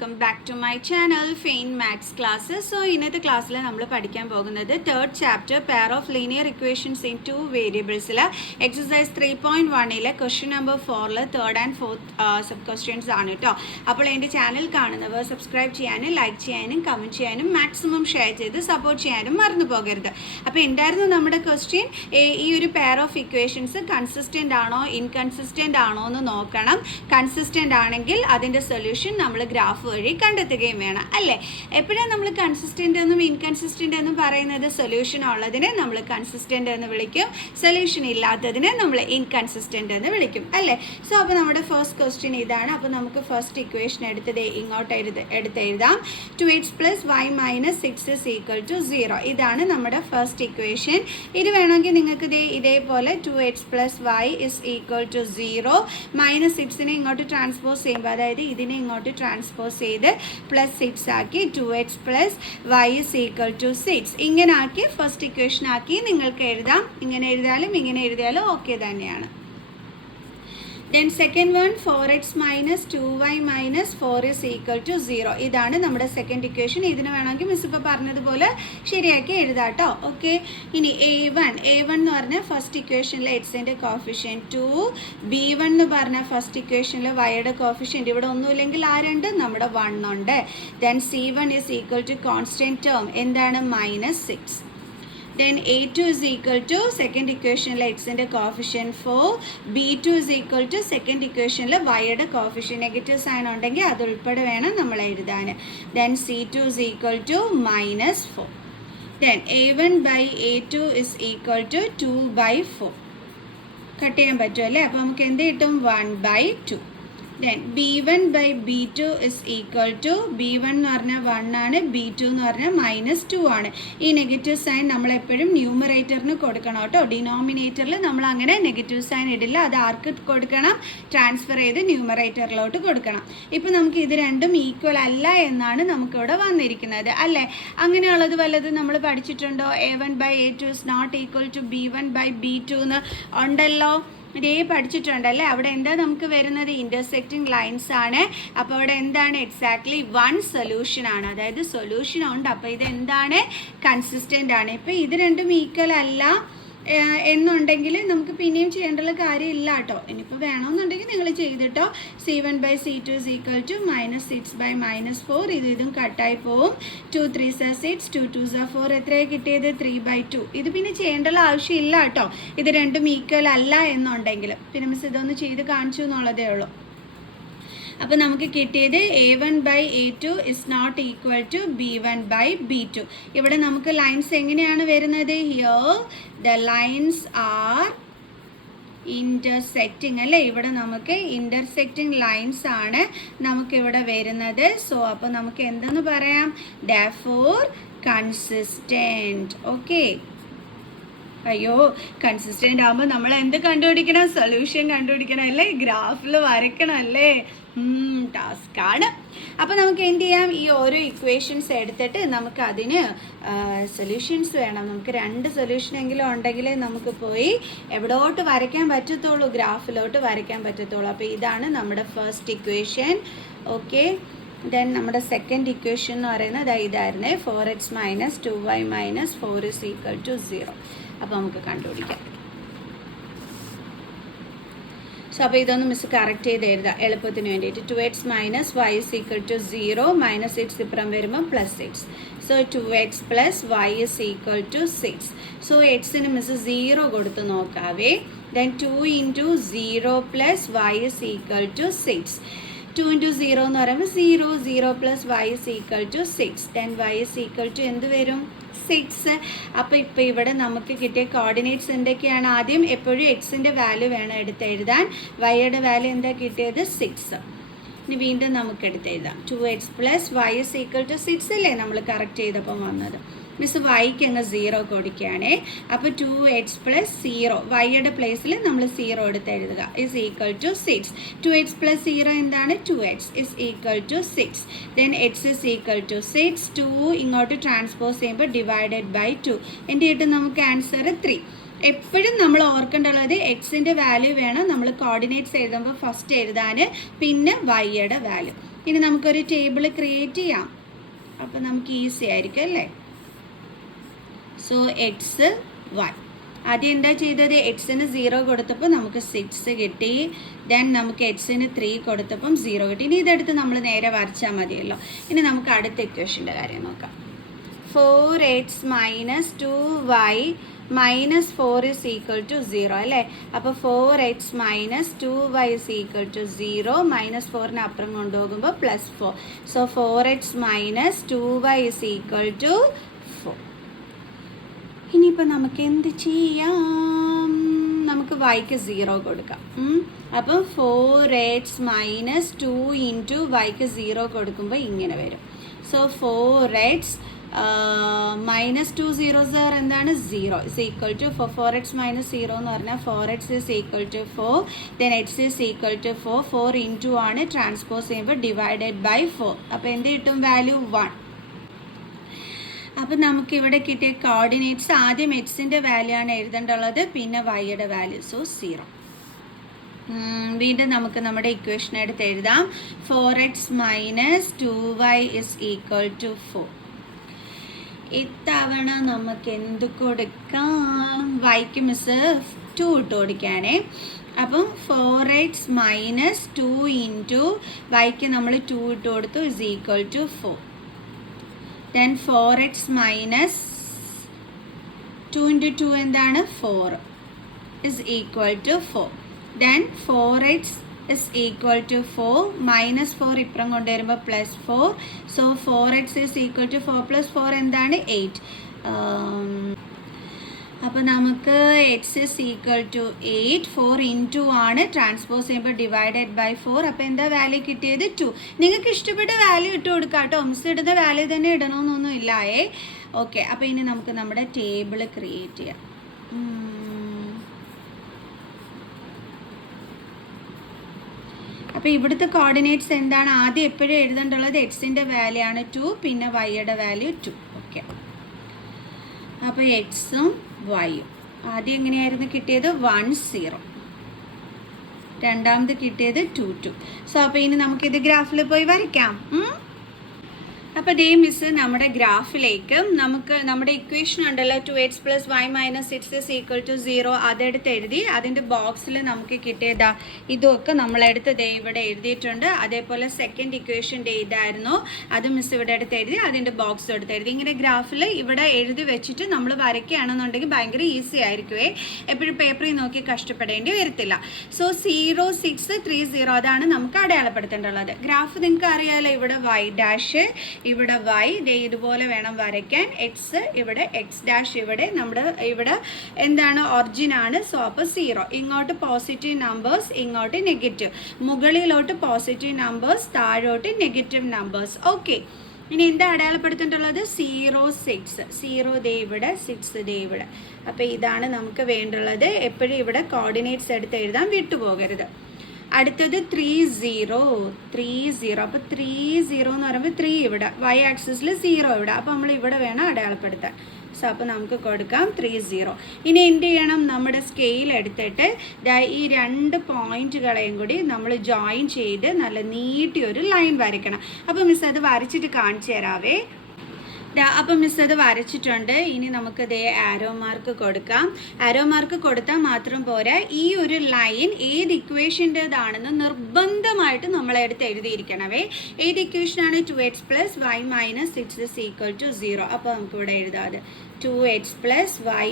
Welcome back to my channel Fine maths classes. So ഇന്നത്തെ ക്ലാസ്സിൽ നമ്മൾ പഠിക്കാൻ പോകുന്നത് third chapter pair of linear equations in two വേരിയബിൾസിൽ exercise 3.1 question number 4 third and fourth sub questions ആണ് കേട്ടോ. അപ്പോൾ എൻ്റെ ചാനൽ കാണുന്നവർ സബ്സ്ക്രൈബ് ചെയ്യാനും ലൈക്ക് ചെയ്യാനും കമൻറ്റ് ചെയ്യാനും മാക്സിമം ഷെയർ ചെയ്ത് സപ്പോർട്ട് ചെയ്യാനും മറന്നു പോകരുത്. അപ്പോൾ എന്തായിരുന്നു നമ്മുടെ ക്വസ്റ്റ്യൻ? ഈ ഒരു പെയർ ഓഫ് ഇക്വേഷൻസ് കൺസിസ്റ്റൻ്റ് ആണോ ഇൻകൺസിസ്റ്റൻ്റ് ആണോ എന്ന് നോക്കണം. കൺസിസ്റ്റൻ്റ് ആണെങ്കിൽ അതിൻ്റെ സൊല്യൂഷൻ നമ്മൾ ഗ്രാഫ് വഴി കണ്ടെത്തുകയും വേണം അല്ലേ. എപ്പോഴാണ് നമ്മൾ കൺസിസ്റ്റൻ്റ് എന്നും ഇൻകൺസിസ്റ്റൻ്റ് എന്നും പറയുന്നത്? സൊല്യൂഷൻ ഉള്ളതിനെ നമ്മൾ കൺസിസ്റ്റൻ്റ് എന്ന് വിളിക്കും, സൊല്യൂഷൻ ഇല്ലാത്തതിനെ നമ്മൾ ഇൻകൺസിസ്റ്റൻ്റ് എന്ന് വിളിക്കും അല്ലേ. സോ അപ്പോൾ നമ്മുടെ ഫസ്റ്റ് ക്വസ്റ്റ്യൻ ഇതാണ്. അപ്പോൾ നമുക്ക് ഫസ്റ്റ് ഇക്വേഷൻ എടുത്തത് ഇങ്ങോട്ട് എടുത്തെഴുതാം. 2x + y - 6 = 0. ഇതാണ് നമ്മുടെ ഫസ്റ്റ് ഇക്വേഷൻ. ഇത് വേണമെങ്കിൽ നിങ്ങൾക്ക് ഇതേപോലെ 2x + y = 0 -6നെ ഇങ്ങോട്ട് ട്രാൻസ്പോസ് ചെയ്യുമ്പോൾ, അതായത് ഇതിനെ ഇങ്ങോട്ട് ട്രാൻസ്പോസ് ചെയ്ത് +6 ആക്കി 2x + y = 6 ഇങ്ങനെ ആക്കി ഫസ്റ്റ് ഇക്വേഷൻ ആക്കി നിങ്ങൾക്ക് എഴുതാം. ഇങ്ങനെ എഴുതിയാലും ഇങ്ങനെ എഴുതിയാലും ഓക്കെ തന്നെയാണ്. Then second one 4x - 2y - 4 = 0. ഇതാണ് നമ്മുടെ സെക്കൻഡ് ഇക്വേഷൻ. ഇതിന് വേണമെങ്കിൽ മിസ് ഇപ്പോൾ പറഞ്ഞതുപോലെ ശരിയാക്കി എഴുതാട്ടോ. ഓക്കെ, ഇനി A1 എന്ന് പറഞ്ഞാൽ ഫസ്റ്റ് ഇക്വേഷനിൽ എക്സിൻ്റെ കോഫിഷ്യൻറ്റ് 2, B1 എന്ന് പറഞ്ഞാൽ ഫസ്റ്റ് ഇക്വേഷനിൽ വൈയുടെ കോഫിഷ്യൻറ്റ് ഇവിടെ ഒന്നുമില്ലെങ്കിൽ ആരുണ്ട്? നമ്മുടെ 1 ഉണ്ട്. ദെൻ C1 = കോൺസ്റ്റൻറ്റ് ടേം എന്താണ്? -6. Then A2 = സെക്കൻഡ് ഇക്വേഷനിലെ എക്സിൻ്റെ കോഫിഷ്യൻറ്റ് 4, B2 = സെക്കൻഡ് ഇക്വേഷനിൽ വൈയുടെ കോഫിഷ്യൻറ്റ് നെഗറ്റീവ് സൈൻ ഉണ്ടെങ്കിൽ അതുൾപ്പെടെ വേണം നമ്മൾ എഴുതാൻ. Then C2 = -4. Then A1/A2 = 2/4. Cut ചെയ്യാൻ പറ്റുമല്ലേ? അപ്പോൾ നമുക്ക് എന്ത് കിട്ടും? 1/2. ദെൻ B1/B2 B1 എന്ന് പറഞ്ഞാൽ 1 ആണ്, B2 എന്ന് പറഞ്ഞാൽ -2 ആണ്. ഈ നെഗറ്റീവ് സൈൻ നമ്മൾ എപ്പോഴും ന്യൂമറേറ്ററിന് കൊടുക്കണം കേട്ടോ. ഡിനോമിനേറ്ററിൽ നമ്മൾ അങ്ങനെ നെഗറ്റീവ് സൈൻ ഇടില്ല. അത് ആർക്ക് കൊടുക്കണം? ട്രാൻസ്ഫർ ചെയ്ത് ന്യൂമറേറ്ററിലോട്ട് കൊടുക്കണം. ഇപ്പോൾ നമുക്ക് ഇത് രണ്ടും ഈക്വൽ അല്ല എന്നാണ് നമുക്കിവിടെ വന്നിരിക്കുന്നത് അല്ലേ. അങ്ങനെയുള്ളത് വല്ലതും നമ്മൾ പഠിച്ചിട്ടുണ്ടോ? A1/A2 ≠ B1/B2 എന്ന് ഉണ്ടല്ലോ. ഇതേ പഠിച്ചിട്ടുണ്ടല്ലേ. അവിടെ എന്താ നമുക്ക് വരുന്നത്? ഇൻ്റർസെക്റ്റിംഗ് ലൈൻസ് ആണ്. അപ്പോൾ അവിടെ എന്താണ്? എക്സാക്ട്ലി 1 സൊല്യൂഷൻ ആണ്, അതായത് സൊല്യൂഷൻ ഉണ്ട്. അപ്പോൾ ഇത് എന്താണ്? കൺസിസ്റ്റൻ്റ് ആണ്. ഇപ്പോൾ ഇത് രണ്ടും ഈക്വൽ അല്ല എന്നുണ്ടെങ്കിൽ നമുക്ക് പിന്നെയും ചെയ്യേണ്ടുള്ള കാര്യമില്ല കേട്ടോ. ഇനിയിപ്പോൾ വേണമെന്നുണ്ടെങ്കിൽ നിങ്ങൾ ചെയ്തിട്ടോ. C1/C2 = -6/-4. ഇതും കട്ടായി പോവും. 2 3s are 6, 2 2s are 4. എത്രയാണ് കിട്ടിയത്? 3/2. ഇത് പിന്നെ ചെയ്യേണ്ടുള്ള ആവശ്യമില്ല കേട്ടോ, ഇത് രണ്ടും ഈക്വൽ അല്ല എന്നുണ്ടെങ്കിൽ. പിന്നെ മിസ് ഇതൊന്ന് ചെയ്ത് കാണിച്ചു എന്നുള്ളതേ ഉള്ളൂ. അപ്പോൾ നമുക്ക് കിട്ടിയത് A1/A2 ≠ B1/B2. ഇവിടെ നമുക്ക് ലൈൻസ് എങ്ങനെയാണ് വരുന്നത്? Here the lines are intersecting അല്ലേ. ഇവിടെ നമുക്ക് ഇൻ്റർസെക്റ്റിംഗ് ലൈൻസ് ആണ് നമുക്കിവിടെ വരുന്നത്. സോ അപ്പോൾ നമുക്ക് എന്തെന്ന് പറയാം? Therefore consistent. ഓക്കെ, അയ്യോ, കൺസിസ്റ്റൻ്റ് ആകുമ്പോൾ നമ്മൾ എന്ത് കണ്ടുപിടിക്കണം? സൊല്യൂഷൻ കണ്ടുപിടിക്കണം അല്ലേ, ഗ്രാഫിൽ വരയ്ക്കണം അല്ലേ. ടാസ്ക്കാണ്. അപ്പോൾ നമുക്ക് എന്ത് ചെയ്യാം? ഈ ഓരോ ഇക്വേഷൻസ് എടുത്തിട്ട് നമുക്ക് അതിന് സൊല്യൂഷൻസ് വേണം. നമുക്ക് 2 സൊല്യൂഷനെങ്കിലും ഉണ്ടെങ്കിലേ നമുക്ക് പോയി എവിടോട്ട് വരയ്ക്കാൻ പറ്റത്തുള്ളൂ? ഗ്രാഫിലോട്ട് വരയ്ക്കാൻ പറ്റത്തുള്ളൂ. അപ്പോൾ ഇതാണ് നമ്മുടെ ഫസ്റ്റ് ഇക്വേഷൻ. ഓക്കെ, ദെൻ നമ്മുടെ സെക്കൻഡ് ഇക്വേഷൻ എന്ന് പറയുന്നത് ഇതായിരുന്നേ. 4x - 2y - 4 = 0. അപ്പോൾ നമുക്ക് കണ്ടുപിടിക്കാം. സോ അപ്പോൾ ഇതൊന്ന് മിസ് കറക്റ്റ് ചെയ്ത് എഴുതാം എളുപ്പത്തിന് വേണ്ടിയിട്ട്. 2x - y = 0, -6 ഇപ്പുറം വരുമ്പോൾ +6. So 2x + y = 6. സോ എക്സിന് മിസ് 0 കൊടുത്ത് നോക്കാവേ. Then 2 × 0 + y = 6. 2 × 0 എന്ന് പറയുമ്പോൾ 0, 0 + y = 6. ദെൻ y = എന്ത് വരും? 6. അപ്പോൾ ഇപ്പോൾ ഇവിടെ നമുക്ക് കിട്ടിയ കോർഡിനേറ്റ്സ് എന്തൊക്കെയാണ്? ആദ്യം എപ്പോഴും എക്സിൻ്റെ വാല്യൂ വേണം എടുത്തെഴുതാൻ. വൈയുടെ വാല്യൂ എന്താ കിട്ടിയത്? 6. ഇനി വീണ്ടും നമുക്ക് എടുത്തെഴുതാം. 2x + y = 6 അല്ലേ നമ്മൾ കറക്റ്റ് ചെയ്തപ്പോൾ വന്നത്. മിസ് വൈക്ക് അങ്ങ് 0 കൊടുക്കുകയാണേ. അപ്പോൾ 2x + 0 വൈയുടെ പ്ലേസിൽ നമ്മൾ 0 എടുത്ത് എഴുതുക = 6. 2x + 0 എന്താണ്? 2x = 6. Then x = 6. 2 ഇങ്ങോട്ട് ട്രാൻസ്പോസ് ചെയ്യുമ്പോൾ ÷ 2 എന്ത് കിട്ടും? നമുക്ക് ആൻസർ 3. എപ്പോഴും നമ്മൾ ഓർക്കേണ്ടുള്ളത് എക്സിൻ്റെ വാല്യൂ വേണം നമ്മൾ കോർഡിനേറ്റ്സ് എഴുതുമ്പോൾ ഫസ്റ്റ് എഴുതാൻ, പിന്നെ വൈയുടെ വാല്യൂ. ഇനി നമുക്കൊരു ടേബിൾ ക്രിയേറ്റ് ചെയ്യാം. അപ്പോൾ നമുക്ക് ഈസി ആയിരിക്കും അല്ലേ. സോ എക്സ് വൈ ആദ്യം എന്താ ചെയ്തത്, എക്സിന് 0 കൊടുത്തപ്പോൾ നമുക്ക് 6 കിട്ടി. ദെൻ നമുക്ക് എക്സിന് 3 കൊടുത്തപ്പം 0 കിട്ടി. ഇനി ഇതെടുത്ത് നമ്മൾ നേരെ വരച്ചാൽ മതിയല്ലോ. ഇനി നമുക്ക് അടുത്ത ഇക്വേഷൻ്റെ കാര്യം നോക്കാം. 4x - 2y - 4 is equal to 0 അല്ലേ. അപ്പോൾ 4x - 2y is equal to 0. -4ന് അപ്പുറം കൊണ്ടുപോകുമ്പോൾ +4. So 4x - 2y is equal to 4. ഇനിയിപ്പോൾ നമുക്ക് എന്ത് ചെയ്യാം, നമുക്ക് വൈക്ക് 0 കൊടുക്കാം. അപ്പോൾ 4x - 2 ഇൻറ്റു വൈക്ക് 0 കൊടുക്കുമ്പോൾ ഇങ്ങനെ വരും. സോ 4x -2 0 എന്താണ് 0 is equal to 4x - 0 എന്ന് പറഞ്ഞാൽ 4x is equal to 4. then x is equal to 4. 4 into ആണ്, ട്രാൻസ്പോസ് ചെയ്യുമ്പോൾ ഡിവൈഡഡ് ബൈ 4. അപ്പോൾ എന്ത് കിട്ടും, വാല്യൂ 1. അപ്പോൾ നമുക്കിവിടെ കിട്ടിയ കോർഡിനേറ്റ്സ് ആദ്യം എക്സിൻ്റെ വാല്യൂ ആണ് എഴുതേണ്ടുള്ളത്, പിന്നെ വൈയുടെ വാല്യൂ. സോ 0. വീണ്ടും നമുക്ക് നമ്മുടെ ഇക്വേഷൻ എടുത്ത് എഴുതാം. 4x - 2y is equal to 4. ഇത്തവണ നമുക്ക് എന്ത് കൊടുക്കാം, വൈക്ക് മിസ് 2 ഇട്ട് കൊടുക്കുകയാണേ. അപ്പം 4x - 2 ഇൻറ്റു വൈക്ക് നമ്മൾ 2 ഇട്ട് കൊടുത്തു is equal to 4. then 4x minus 2 into 2 എന്താണ് 4 is equal to 4. then 4x is equal to 4 minus 4 ഇപ്പുറം കൊണ്ടുവരുമ്പോൾ +4. so 4x is equal to 4 plus 4 എന്താണ് 8. അപ്പോൾ നമുക്ക് x is equal to 8. 4 into ആണ്, ട്രാൻസ്പോസ് ചെയ്യുമ്പോൾ ഡിവൈഡഡ് ബൈ 4. അപ്പോൾ എന്താ വാല്യൂ കിട്ടിയത് 2. നിങ്ങൾക്ക് ഇഷ്ടപ്പെട്ട വാല്യൂ ഇട്ട് കൊടുക്കാം കേട്ടോ, മിസ് ഇടുന്ന വാല്യൂ തന്നെ ഇടണമെന്നൊന്നും ഇല്ലായേ. ഓക്കെ, അപ്പോൾ ഇനി നമുക്ക് നമ്മുടെ ടേബിൾ ക്രിയേറ്റ് ചെയ്യാം. അപ്പോൾ ഇവിടുത്തെ കോർഡിനേറ്റ്സ് എന്താണ്, ആദ്യം എപ്പോഴും എഴുതേണ്ടുള്ളത് എക്സിൻ്റെ വാല്യൂ ആണ് 2, പിന്നെ വൈയുടെ വാല്യൂ 2. ഓക്കെ, അപ്പോൾ എക്സും വൈയും ആദ്യം എങ്ങനെയായിരുന്നു കിട്ടിയത് 1 0, രണ്ടാമത് കിട്ടിയത് 2 2. സോ അപ്പോൾ ഇനി നമുക്കിത് ഗ്രാഫിൽ പോയി വരയ്ക്കാം. അപ്പോൾ ഡേ മിസ് നമ്മുടെ ഗ്രാഫിലേക്ക് നമുക്ക് നമ്മുടെ ഇക്വേഷൻ ഉണ്ടല്ലോ 2x + y - 6 is equal to 0 അതെടുത്ത് എഴുതി. അതിൻ്റെ ബോക്സിൽ നമുക്ക് കിട്ടിയതാ ഇതൊക്കെ നമ്മളെടുത്ത് ദേ ഇവിടെ എഴുതിയിട്ടുണ്ട്. അതേപോലെ സെക്കൻഡ് ഇക്വേഷൻ ഡേ ഇതായിരുന്നു, അത് മിസ് ഇവിടെ എടുത്ത് എഴുതി, അതിൻ്റെ ബോക്സ് എടുത്ത് എഴുതി. ഇങ്ങനെ ഗ്രാഫിൽ ഇവിടെ എഴുതി വെച്ചിട്ട് നമ്മൾ വരയ്ക്കുകയാണെന്നുണ്ടെങ്കിൽ ഭയങ്കര ഈസി ആയിരിക്കുമേ, എപ്പോഴും പേപ്പറിൽ നോക്കി കഷ്ടപ്പെടേണ്ടി വരത്തില്ല. സോ 0 6 3 0 അതാണ് നമുക്ക് അടയാളപ്പെടുത്തേണ്ടുള്ളത്. ഗ്രാഫ് നിങ്ങൾക്ക് അറിയാമല്ലോ, ഇവിടെ y ഡാഷ്, ഇവിടെ y ഇതുപോലെ വേണം വരയ്ക്കാൻ. എക്സ് ഇവിടെ, എക്സ് ഡാഷ് ഇവിടെ, നമ്മുടെ ഇവിടെ എന്താണ് ഒറിജിൻ ആണ്. സോ അപ്പോൾ 0, ഇങ്ങോട്ട് പോസിറ്റീവ് നമ്പേഴ്സ്, ഇങ്ങോട്ട് നെഗറ്റീവ്, മുകളിലോട്ട് പോസിറ്റീവ് നമ്പേഴ്സ്, താഴോട്ട് നെഗറ്റീവ് നമ്പേഴ്സ്. ഓക്കെ, ഇനി എന്താ അടയാളപ്പെടുത്തേണ്ടുള്ളത് 0 6, 0 ദേ ഇവിടെ, 6 ദേ ഇവിടെ. അപ്പോൾ ഇതാണ് നമുക്ക് വേണ്ടുള്ളത്. എപ്പോഴും ഇവിടെ കോർഡിനേറ്റ്സ് എടുത്ത് എഴുതാൻ വിട്ടുപോകരുത്. അടുത്തത് 3 0 3 0. അപ്പോൾ 3 0 എന്ന് പറയുമ്പോൾ 3 ഇവിടെ, y ആക്സിസിൽ 0 ഇവിടെ. അപ്പോൾ നമ്മൾ ഇവിടെ വേണം അടയാളപ്പെടുത്താൻ. സോ അപ്പോൾ നമുക്ക് കൊടുക്കാം 3 0. ഇനി എന്ത് ചെയ്യണം, നമ്മുടെ സ്കെയിൽ എടുത്തിട്ട് ഈ 2 പോയിന്റുകളെയും കൂടി നമ്മൾ ജോയിൻ ചെയ്ത് നല്ല നീട്ടിയൊരു ലൈൻ വരയ്ക്കണം. അപ്പോൾ മിസ് അത് വരച്ചിട്ട് കാണിച്ചു തരാവേ. അപ്പം മിസ് അത് വരച്ചിട്ടുണ്ട്. ഇനി നമുക്ക് ദേ ആരോ മാർക്ക് കൊടുക്കാം. ആരോ മാർക്ക് കൊടുത്താൽ മാത്രം പോരാ, ഈ ഒരു ലൈൻ ഏത് ഇക്വേഷൻ്റെതാണെന്ന് നിർബന്ധമായിട്ട് നമ്മളെടുത്ത് എഴുതിയിരിക്കണവേ. ഏത് ഇക്വേഷനാണ് 2x + y - 6 is equal to 0. അപ്പോൾ നമുക്കിവിടെ എഴുതാതെ 2x + y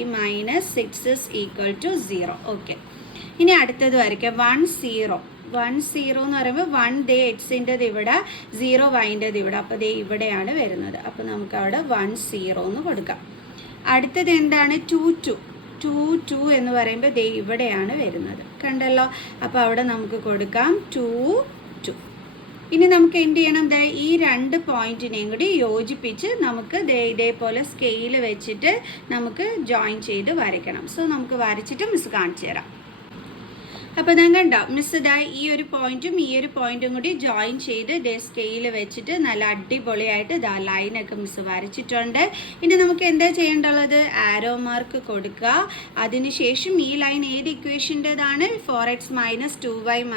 - 6 is equal to 0. Okay, ഇനി അടുത്തത് വരയ്ക്കാം 1 0 1 0 എന്ന് പറയുമ്പോൾ 1 ദേ എക്സിൻ്റെത് ഇവിടെ, 0 വൈൻ്റെത് ഇവിടെ. അപ്പോൾ ദേ ഇവിടെയാണ് വരുന്നത്. അപ്പോൾ നമുക്ക് അവിടെ 1 0 എന്ന് കൊടുക്കാം. അടുത്തത് എന്താണ് 2 2 2 2 എന്ന് പറയുമ്പോൾ ദേ ഇവിടെയാണ് വരുന്നത്, കണ്ടല്ലോ. അപ്പോൾ അവിടെ നമുക്ക് കൊടുക്കാം 2 2. ഇനി നമുക്ക് എന്ത് ചെയ്യണം, ദേ ഈ 2 പോയിന്റിനെയും കൂടി യോജിപ്പിച്ച് നമുക്ക് ദേ ഇതേപോലെ സ്കെയിൽ വെച്ചിട്ട് നമുക്ക് ജോയിൻ ചെയ്ത് വരയ്ക്കണം. സോ നമുക്ക് വരച്ചിട്ട് മിസ് കാണിച്ചു തരാം. അപ്പോൾ ഞാൻ കണ്ടോ മിസ് ഇതായി ഈ ഒരു പോയിന്റും ഈ ഒരു പോയിന്റും കൂടി ജോയിൻ ചെയ്ത് ഇതേ സ്കെയിൽ വെച്ചിട്ട് നല്ല അടിപൊളിയായിട്ട് ഇതാ ലൈനൊക്കെ മിസ് വരച്ചിട്ടുണ്ട്. ഇനി നമുക്ക് എന്താ ചെയ്യേണ്ടുള്ളത്? ആരോ മാർക്ക് കൊടുക്കുക. അതിനുശേഷം ഈ ലൈൻ ഏത് ഇക്വേഷൻ്റെതാണ്? 4x - 2y -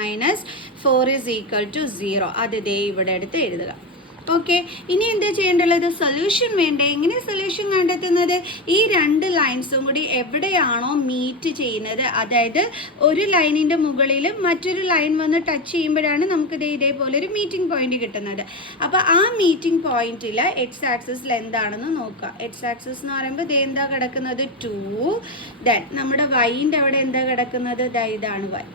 4 = 0. അത് ദേ ഇവിടെ എടുത്ത് എഴുതുക. ഓക്കെ, ഇനി എന്താ ചെയ്യേണ്ടുള്ളത്? സൊല്യൂഷൻ വേണ്ടേ? എങ്ങനെ സൊല്യൂഷൻ കണ്ടെത്തുന്നത്? ഈ രണ്ട് ലൈൻസും കൂടി എവിടെയാണോ മീറ്റ് ചെയ്യുന്നത്, അതായത് ഒരു ലൈനിൻ്റെ മുകളിൽ മറ്റൊരു ലൈൻ വന്ന് ടച്ച് ചെയ്യുമ്പോഴാണ് നമുക്ക് ഇതേപോലെ ഒരു മീറ്റിംഗ് പോയിന്റ് കിട്ടുന്നത്. അപ്പോൾ ആ മീറ്റിംഗ് പോയിന്റിൽ എക്സ് ആക്സിസിൽ എന്താണെന്ന് നോക്കുക. എക്സ് ആക്സിസ് എന്ന് പറയുമ്പോൾ എന്താ കിടക്കുന്നത്? 2. ദെൻ നമ്മുടെ വൈൻ്റെ അവിടെ എന്താ കിടക്കുന്നത്? ഇതാണ് വൈ,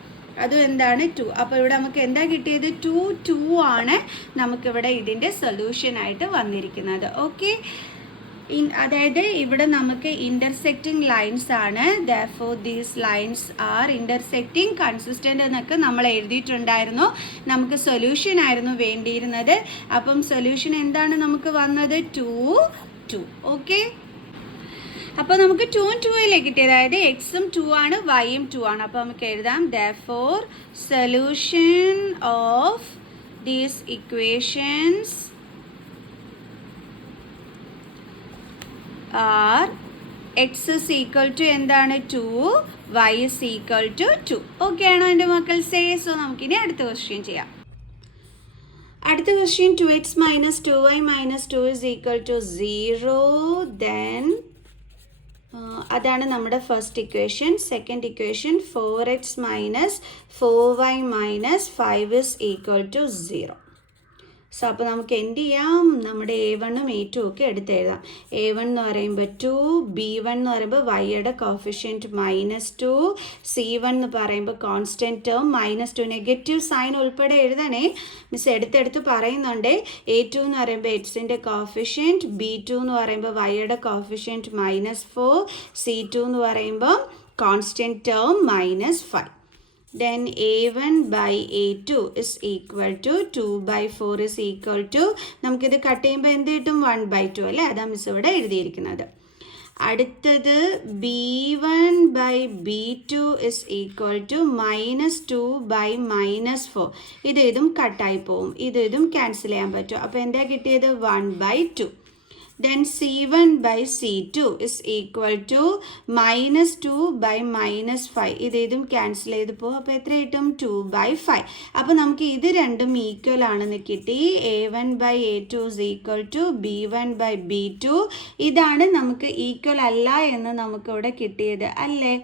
അതും എന്താണ്? 2. അപ്പോൾ ഇവിടെ നമുക്ക് എന്താ കിട്ടിയത്? 2, 2 ആണ് നമുക്കിവിടെ ഇതിൻ്റെ സൊല്യൂഷനായിട്ട് വന്നിരിക്കുന്നത്. ഓക്കെ, അതായത് ഇവിടെ നമുക്ക് ഇൻ്റർസെക്റ്റിംഗ് ലൈൻസ് ആണ്. Therefore these lines are intersecting consistent എന്നൊക്കെ നമ്മൾ എഴുതിയിട്ടുണ്ടായിരുന്നു. നമുക്ക് സൊല്യൂഷൻ ആയിരുന്നു വേണ്ടിയിരുന്നത്. അപ്പം സൊല്യൂഷൻ എന്താണ് നമുക്ക് വന്നത്? 2, 2. ഓക്കെ, അപ്പോൾ നമുക്ക് 2 ഉം 2 കിട്ടിയത്, അതായത് എക്സും 2 ആണ്, വൈയും 2 ആണ്. അപ്പോൾ നമുക്ക് എഴുതാം therefore solution of these equations are x is equal to എന്താണ്? 2, y is equal to 2. Okay ആണോ എൻ്റെ മക്കൾ? സോ നമുക്കിനി അടുത്ത ക്വസ്റ്റ്യൻ ചെയ്യാം. അടുത്ത ക്വസ്റ്റ്യൻ 2x - 2y - 2 = 0. ദെൻ അതാണ് നമ്മുടെ first equation. Second equation 4x - 4y - 5 = 0. So അപ്പോൾ നമുക്ക് എന്ത് ചെയ്യാം? നമ്മുടെ A1 ഉം A2 ഒക്കെ എടുത്തെഴുതാം. A1 എന്ന് പറയുമ്പോൾ 2, B1 എന്ന് പറയുമ്പോൾ വൈയുടെ കോഫിഷ്യൻറ്റ് -2, C1 എന്ന് പറയുമ്പോൾ കോൺസ്റ്റൻറ്റ് ടേം -2, നെഗറ്റീവ് സൈൻ ഉൾപ്പെടെ എഴുതണേ. മിസ് എടുത്തെടുത്ത് പറയുന്നുണ്ട്. A2 എന്ന് പറയുമ്പോൾ എക്സിൻ്റെ കോഫിഷ്യൻറ്റ്, B2 എന്ന് പറയുമ്പോൾ വൈയുടെ കോഫിഷ്യൻറ്റ് -4, C2 എന്ന് പറയുമ്പോൾ constant term -5. Then A1 by A2 is equal to 2 by 4 is equal to, നമുക്കിത് കട്ട് ചെയ്യുമ്പോൾ എന്ത് കിട്ടും? 1/2 അല്ലേ? അതാണ് മിസ് ഇവിടെ എഴുതിയിരിക്കുന്നത്. അടുത്തത് B1 by B2 is equal to -2 by -4. ഇതും കട്ടായി പോവും, ഇതും ക്യാൻസൽ ചെയ്യാൻ പറ്റും. അപ്പോൾ എന്താ കിട്ടിയത്? 1/2. Then C1 by C2 is equal to -2 by -5. ഇതും ക്യാൻസൽ ചെയ്ത് പോകും. അപ്പോൾ എത്ര കിട്ടും? 2/5. അപ്പോൾ നമുക്ക് ഇത് രണ്ടും ഈക്വൽ ആണെന്ന് കിട്ടി. A1 by A2 is equal to B1 by B2. ഇതാണ് നമുക്ക് ഈക്വൽ അല്ല എന്ന് നമുക്കിവിടെ കിട്ടിയത് അല്ലേ?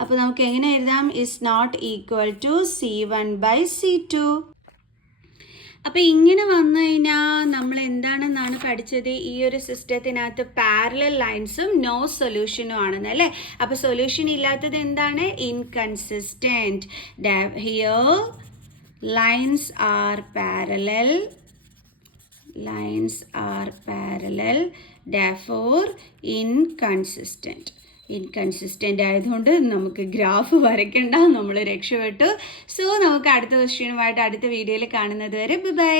അപ്പോൾ നമുക്ക് എങ്ങനെ എഴുതാം? Is not equal to C1 by C2. അപ്പോൾ ഇങ്ങനെ വന്നു കഴിഞ്ഞാൽ നമ്മൾ എന്താണെന്നാണ് പഠിച്ചത്? ഈ ഒരു സിസ്റ്റത്തിനകത്ത് പാരലൽ ലൈൻസും നോ സൊല്യൂഷനും ആണെന്ന് അല്ലേ? അപ്പോൾ സൊല്യൂഷൻ ഇല്ലാത്തത് എന്താണ്? Inconsistent. Here lines are parallel, lines are parallel, therefore inconsistent. Inconsistent ആയതുകൊണ്ട് നമുക്ക് ഗ്രാഫ് വരയ്ക്കണ്ട, നമ്മൾ രക്ഷപ്പെട്ടു. സോ നമുക്ക് അടുത്ത ക്വസ്റ്റ്യനുമായിട്ട് അടുത്ത വീഡിയോയിൽ കാണുന്നത് വരെ ബൈ.